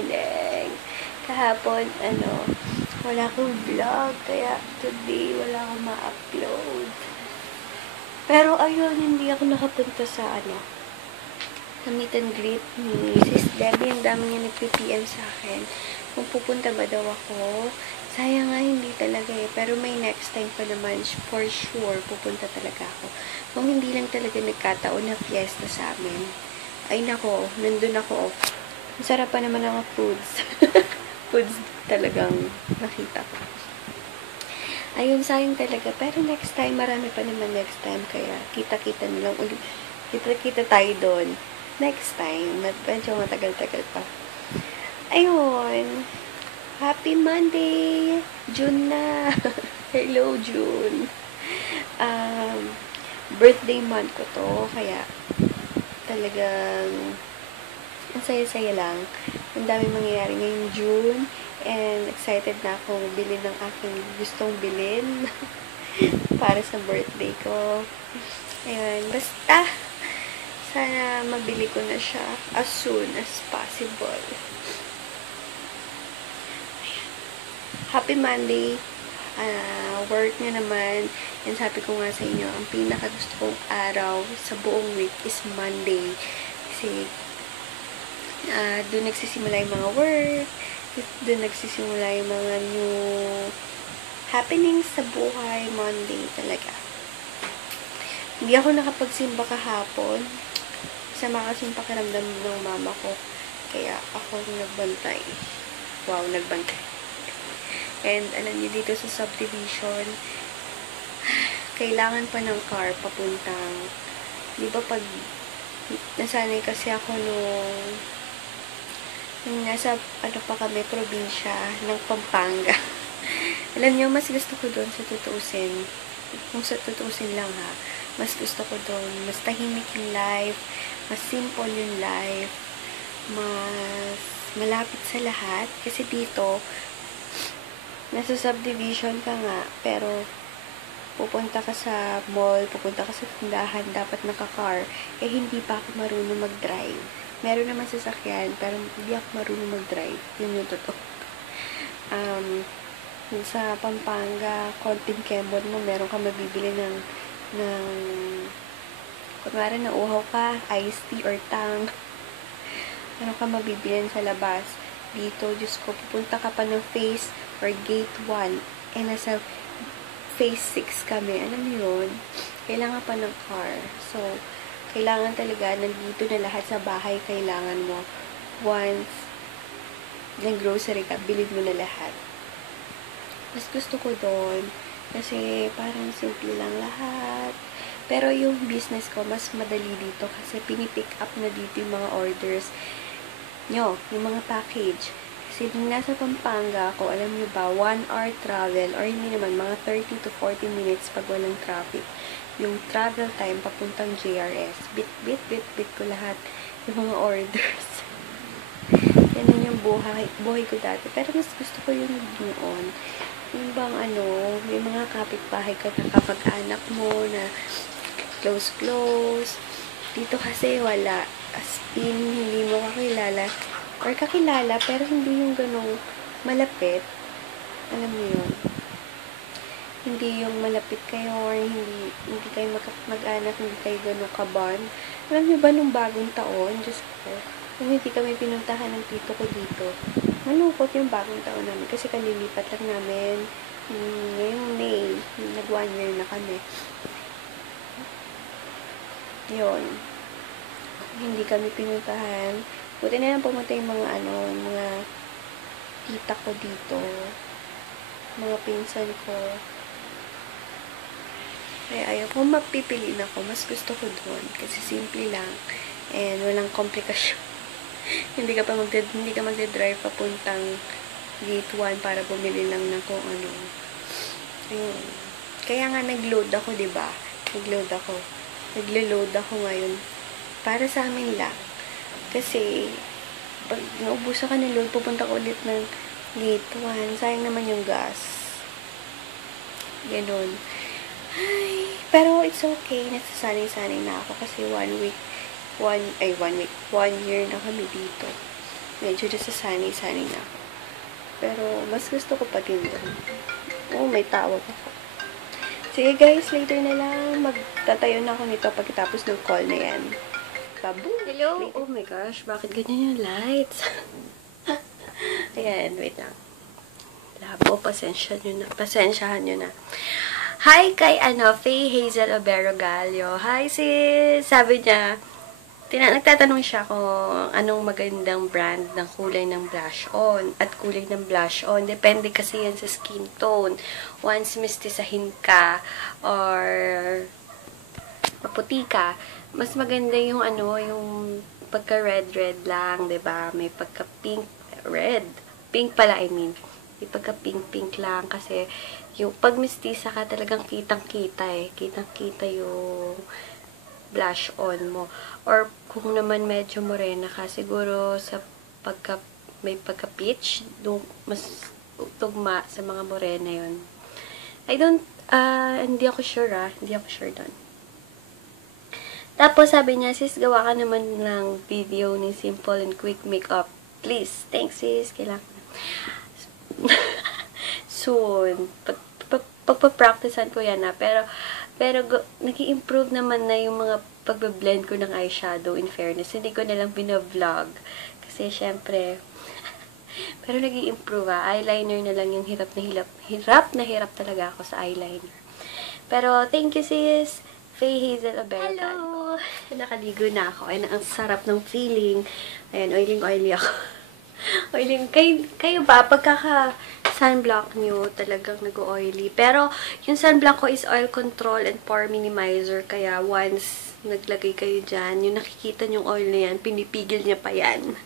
morning. Kahapon, wala akong vlog, kaya today wala akong ma-upload. Pero ayun, hindi ako nakapunta sa meet and greet ni Sis Debbie. Ang dami niya nag-PM sa akin kung pupunta ba daw ako. Sayang nga, hindi talaga eh. Pero may next time pa naman, for sure, pupunta talaga ako. Kung hindi lang talaga nagkataon na fiesta sa amin, ay nako, nandun ako. Ang sarap pa naman ng foods. Foods talagang nakita ko. Ayun, sayang talaga. Pero next time, marami pa naman next time. Kaya kita-kita na lang ulit. Kita-kita tayo doon. Next time. Medyo matagal-tagal pa. Ayun. Happy Monday! June na! Hello, June! Birthday month ko to, kaya talagang ang saya-saya lang. Ang dami mangyayari ngayong June, and excited na akong bilhin ng aking gustong bilhin para sa birthday ko. Ayun, basta sana mabili ko na siya as soon as possible. Happy Monday! Work na naman. And sabi ko nga sa inyo, ang pinaka gusto kong araw sa buong week is Monday. Kasi, doon nagsisimula yung mga work. Doon nagsisimula yung mga new happenings sa buhay. Monday talaga. Hindi ako nakapagsimba kahapon. Sama kasi yung pakiramdam ng mama ko. Kaya ako nagbantay. Wow, nagbantay. And alam niyo, dito sa subdivision, kailangan pa ng car papuntang, di ba pag nasanay kasi ako nung nasa pa kami, probinsya ng Pampanga. Alam niyo, mas gusto ko doon sa tutuusin. Kung sa tutuusin lang ha, mas gusto ko doon. Mas tahimik yung life, mas simple yung life, mas malapit sa lahat. Kasi dito, nasa subdivision ka nga, pero pupunta ka sa mall, pupunta ka sa tindahan, dapat naka-car, eh hindi pa ako marunong mag-drive. Meron naman sasakyan, pero hindi ako marunong mag-drive. Yun yung totoo. Sa Pampanga, konting kembon mo, meron ka mabibili ng kunwari na uhaw ka, iced tea or tang. Meron ka mabibili sa labas. Dito, Diyos ko, pupunta ka pa ng phase or gate 1, eh nasa phase 6 kami. Alam mo yun? Kailangan pa ng car. So, kailangan talaga, nandito na lahat sa bahay, kailangan mo. Once nag-grocery ka, bilhin mo na lahat. Mas gusto ko doon, kasi parang simple lang lahat. Pero yung business ko, mas madali dito, kasi pinipick up na dito yung mga orders nyo, yung mga package. Kasi nung nasa Pampanga ako, alam nyo ba, 1 hour travel, or hindi naman, mga 30 to 40 minutes pag walang traffic. Yung travel time papuntang JRS. Bit ko lahat yung mga orders. Yan yung buhay ko dati. Pero mas gusto ko yung noon. Yung bang may mga kapitbahay ka na kapag-anak mo na close. Dito kasi wala. As in, hindi mo kakilala. Or kakilala, pero hindi yung ganong malapit. Alam mo yun? Hindi yung malapit kayo or hindi kayo mag-anak, hindi kayo ganong kaband. Alam niyo ba nung bagong taon, Diyos ko, nung hindi kami pinuntahan ng tito ko dito, malungkot yung bagong taon namin kasi kalilipat lang namin ngayong May, nag 1 year na kami. Yun. Hindi kami pinuntahan. Buti na lang pumunta yung mga tita ko dito. Mga pinsan ko. Kaya ayaw, kung mapipiliin ako, mas gusto ko doon. Kasi simple lang. And walang komplikasyon. hindi ka magde-drive papuntang gate 1 para bumili lang ng kung ano. Ayun. Kaya nga nag-load ako, diba? Naglo-load ako ngayon. Para sa amin lang. Kasi, pag naubusan ka ng load, pupunta ko ulit ng gate 1. Sayang naman yung gas. Ganon. Ay, pero it's okay. Nasasanay-sanay na ako kasi 1 year na kami dito. medyo nasasanay-sanay na ako. Pero, mas gusto ko pa din doon. Oh, may tawag ako. Sige guys, later na lang. Magtatayo na ako nito pagkatapos ng call na yan. Babu! Hello! Oh my gosh, bakit ganyan yung lights? Ayan, wait lang. Labo, pasensyahan nyo na. Hi kay, Faye Hazel Obero Gallo. Hi sis! Sabi niya, nagtatanong siya kung anong magandang brand ng kulay ng blush on at kulay ng blush on. Depende kasi yan sa skin tone. Once mistisahin ka or maputi ka, mas maganda yung yung pagka-red lang, 'di ba? May pagka-pink, red. Pink pala, I mean. May pagka-pink lang kasi yung pag mistisa ka talagang kitang-kita Kitang-kita yung blush on mo. Or kung naman medyo morena ka, siguro sa may pagka-peach, mas tugma sa mga morena yun. Hindi ako sure doon. Tapos sabi niya, sis, gawa ka naman ng video ng simple and quick makeup. Please. Thanks, sis. Kailangan. Soon. Pagpa-practicean ko yan na. Pero nag-i-improve naman na yung mga pagbe-blend ko ng eyeshadow, in fairness. Hindi ko nalang binavlog. Kasi, syempre, pero nag-i-improve eyeliner na lang yung hirap na hirap talaga ako sa eyeliner. Pero, thank you, sis. Faye Hazel Obero. Hello! Nakaligo na ako. Ay, ang sarap ng feeling. Ayan, oily ako. Oiling. Kayo ba, pagkaka-sunblock nyo, talagang nag-oily. Pero, yung sunblock ko is oil control and pore minimizer. Kaya, once naglagay kayo dyan, yung nakikita nyong oil na yan, pinipigil niya pa yan.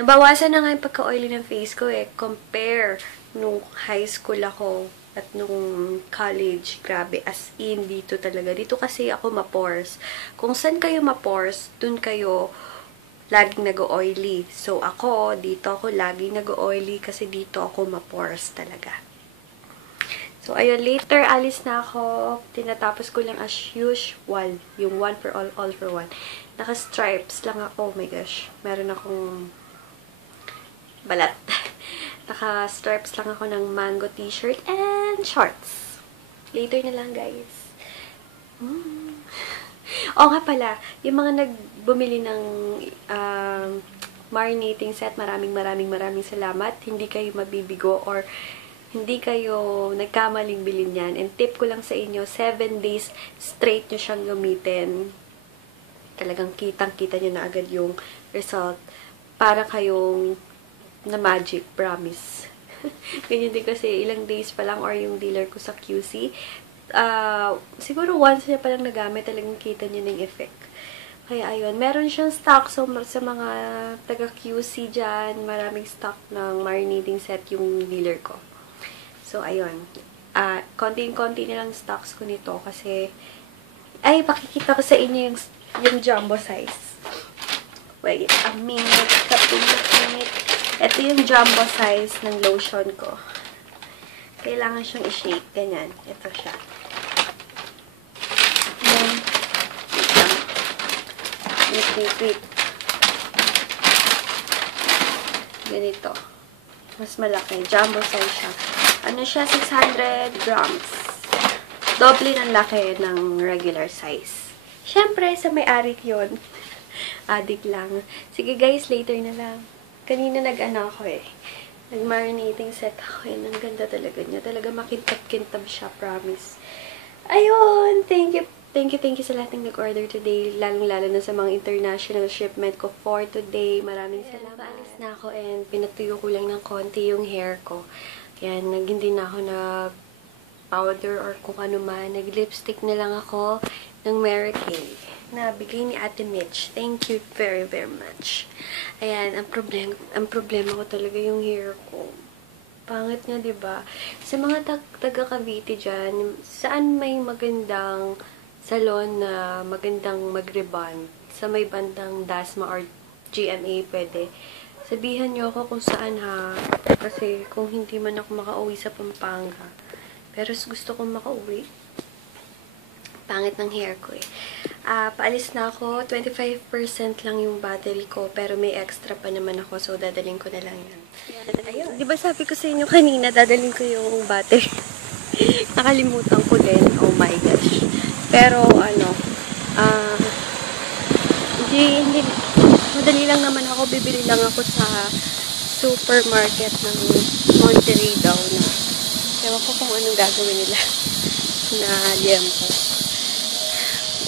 Nabawasan na nga yung pagka-oily ng face ko Compare nung high school ako at nung college. Grabe, as in, dito talaga. Dito kasi ako ma-pores. Kung saan kayo ma-pores, dun kayo laging nag-oily. So, dito ako laging nag-oily kasi dito ako ma-pores talaga. So, ayun, later, alis na ako. Tinatapos ko lang as usual. Yung one for all for one. Naka-stripes lang ako. Oh my gosh. Meron akong balat. Naka-stripes lang ako ng mango t-shirt and shorts. Later na lang, guys. Oo nga pala, yung mga nagbumili ng marinating set, maraming salamat. Hindi kayo mabibigo or hindi kayo nagkamaling bilhin yan. And tip ko lang sa inyo, 7 days straight nyo siyang gamitin. Talagang kitang-kita nyo na agad yung result. Para kayong na magic, promise. Ganyan din kasi ilang days pa lang or yung dealer ko sa QC. Siguro once niya palang nagamit, talagang kita niya ng effect. Kaya ayun, meron siyang stock. So, sa mga taga-QC dyan, maraming stock ng marinating set yung dealer ko. So, ayun. Konti-konti nilang stocks ko nito kasi, pakikita ko sa inyo yung jumbo size. Wait, a minute. Ito yung jumbo size ng lotion ko. Kailangan siyang i-shake. Ganyan. Ito siya. Wait. Ganito. Mas malaki. Jumbo size siya. Ano siya? 600 grams. Doble ng laki ng regular size. Siyempre, sa may-ari yun. Adik lang. Sige guys, later na lang. Kanina ako nag-marinating set ako. Ang ganda talaga niya. Talaga makintab-kintab siya, promise. Ayun! Thank you sa lahat ng nag-order today. Lalong-lalo na sa mga international shipment ko for today. Maraming salamat. Paalis na ako and pinatuyo ko lang ng konti yung hair ko. Kaya hindi na ako nag-powder or kung ano man. Nag-lipstick na lang ako ng Mary Kay na bigay ni Ate Mitch. Thank you very, very much. Ayan, ang problema ko talaga yung hair ko. Pangit nga, diba? Sa mga taga Cavite dyan, saan may magandang salon na magandang mag-rebond? Sa may bandang Dasma or GMA, pwede. Sabihan nyo ako kung saan ha. Kasi kung hindi man ako makauwi sa Pampanga. Pero gusto kong makauwi. Pangit ng hair ko Paalis na ako. 25% lang yung battery ko, pero may extra pa naman ako, so dadaling ko na lang yan. Ayun. Di ba sabi ko sa inyo kanina, dadaling ko yung battery. Nakalimutan ko din. Oh my gosh. Pero, hindi, madali lang naman ako. Bibili lang ako sa supermarket ng Monterey daw na. Ewan ko kung anong gagawin nila na liempo.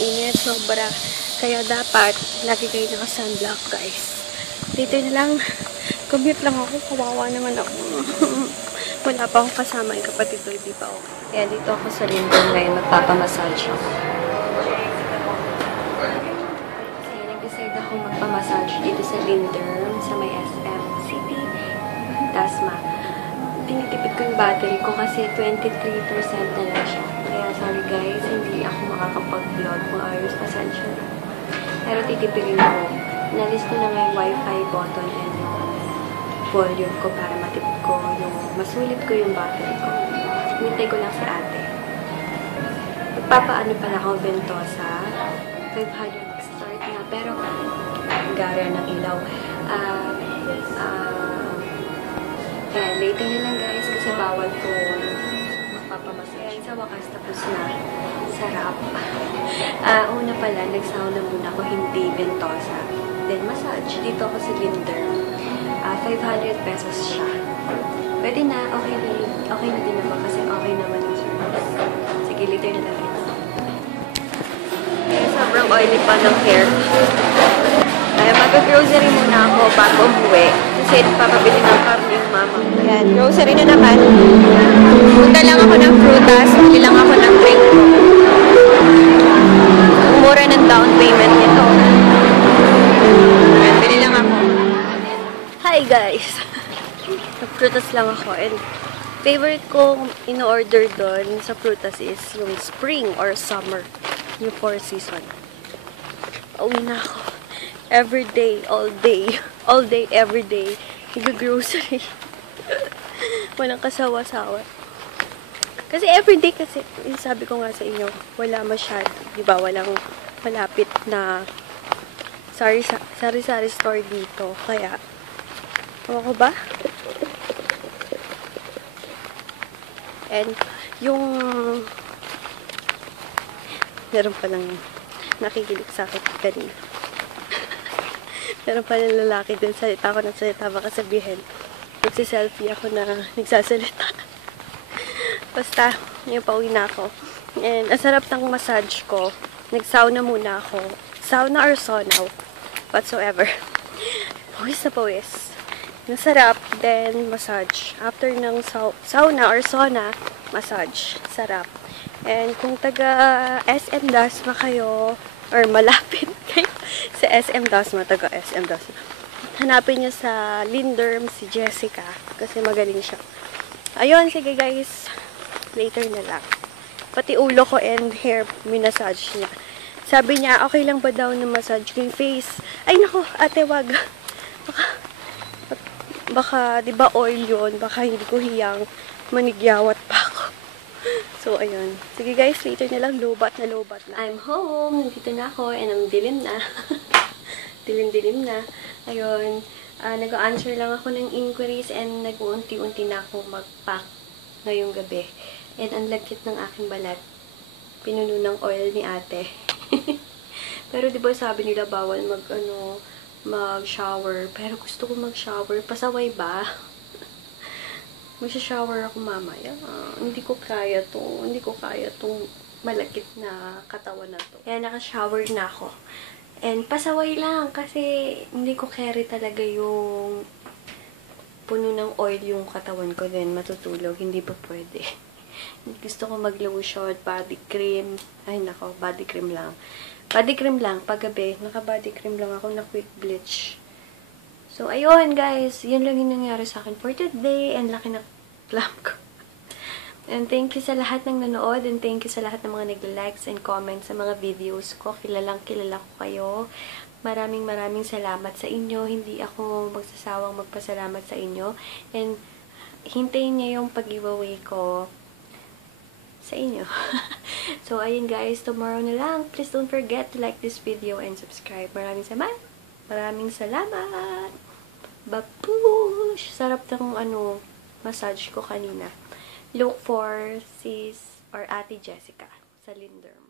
Init, sobra. Kaya dapat, lagi kayo naka-sunblock, guys. Dito na lang, commute lang ako. Kawawa naman ako. Wala pa akong kasama yung kapatid ko, hindi pa ako. Kaya dito ako sa Lindor ngayon, magpapamassage ako. Kasi nag-decide ako magpamassage dito sa Lindor, sa may SM City, Dasma. Tinitipid ko yung battery ko kasi 23% na lang siya. Kaya sorry guys, hindi ako makakapag-vlog kung ayos, pasensya na. Pero titipirin ko. Nalis ko na nga yung wifi button and yung volume ko para matipid ko yung masulit ko yung battery ko. Hinintay ko lang si ate. Magpapaano pala ako Ventosa. 500 start na. Pero gara ng ilaw. Kaya later na lang guys kasi bawal po magpapamassage. Sa wakas tapos na. Sarap. Una pala, nagsauna muna ako, hindi Ventosa. Then massage. Dito ako sa Lindor. 500 pesos siya. Pwede na, okay na din naman kasi okay naman yung service. Sige, later na lang ito. Sobrang oily pa ng hair. Mag-grocery muna ako bago umuwi. Kasi papabili ng karne yung mama. Ayan, grocery na naman. Punta lang ako ng prutas. Bili lang ako ng drink ko. Mura ng down payment nito. Ayan, bili lang ako. Hi guys! Nag-prutas lang ako. And favorite ko in-order doon sa prutas is yung spring or summer. Yung 4 season. Pauwi na ako. Every day, all day, every day, nag-grocery. Walang kasawa-sawa. Kasi everyday kasi, sabi ko nga sa inyo, wala masyado, di ba? Walang malapit na sari-sari store dito. Kaya, ako ba? And, yung, meron palang nakikinig sa akin kanina. Meron pa ng lalaki din, salita ko ng salita, baka sabihin, nagsiselfie ako na nagsasalita. Basta, yung pauwi na ako. And, ang sarap ng massage ko. Nag-sauna muna ako. Sauna or sauna, whatsoever. Pawis na pawis. Nasarap, then massage. After ng sauna or sauna, massage. Sarap. And kung taga SM Dasma kayo, or malapit kayo sa SM Dasma, taga SM Dasma, hanapin nyo sa Lindor si Jessica kasi magaling siya. Ayun, sige guys, later na lang. Pati ulo ko and hair, minasage niya. Sabi niya, okay lang ba daw na massage yung face? Ay nako, ate wag. Baka di ba oil yun, baka hindi ko hiyang manigyawat pa ako. So, ayun. Sige guys, later na lang. Lobat na. I'm home. Nandito na ako and ang dilim na. Dilim-dilim na. Ayun. Nag-answer lang ako ng inquiries and nag-uunti-unti na ako mag-pack ngayong gabi. And ang lagkit ng aking balat. Pinuno ng oil ni ate. Pero di ba sabi nila bawal mag-shower. Pero gusto ko mag-shower. Pasaway ba? Mag-shower ako mamaya. Hindi ko kaya tong malakit na katawan na to. Kaya naka-shower na ako. And pasaway lang kasi hindi ko carry talaga yung puno ng oil yung katawan ko din matutulog. Hindi pa pwede. Gusto ko mag-lotion, body cream. Ay nako, body cream lang. Body cream lang. Paggabi, naka-body cream lang ako na quick bleach. So, ayun guys. Yun lang yung nangyari sa akin for today. And laki na clam ko. And thank you sa lahat ng nanood. And thank you sa lahat ng mga nagla-likes and comments sa mga videos ko. Kilala ko kayo. Maraming salamat sa inyo. Hindi ako magsasawang magpasalamat sa inyo. And hintayin niyo yung pag-giveaway ko sa inyo. So, ayun guys, tomorrow na lang. Please don't forget to like this video and subscribe. Maraming salamat! Maraming salamat! Babush! Sarap ng massage ko kanina. Look for sis or Ate Jessica sa Linderm.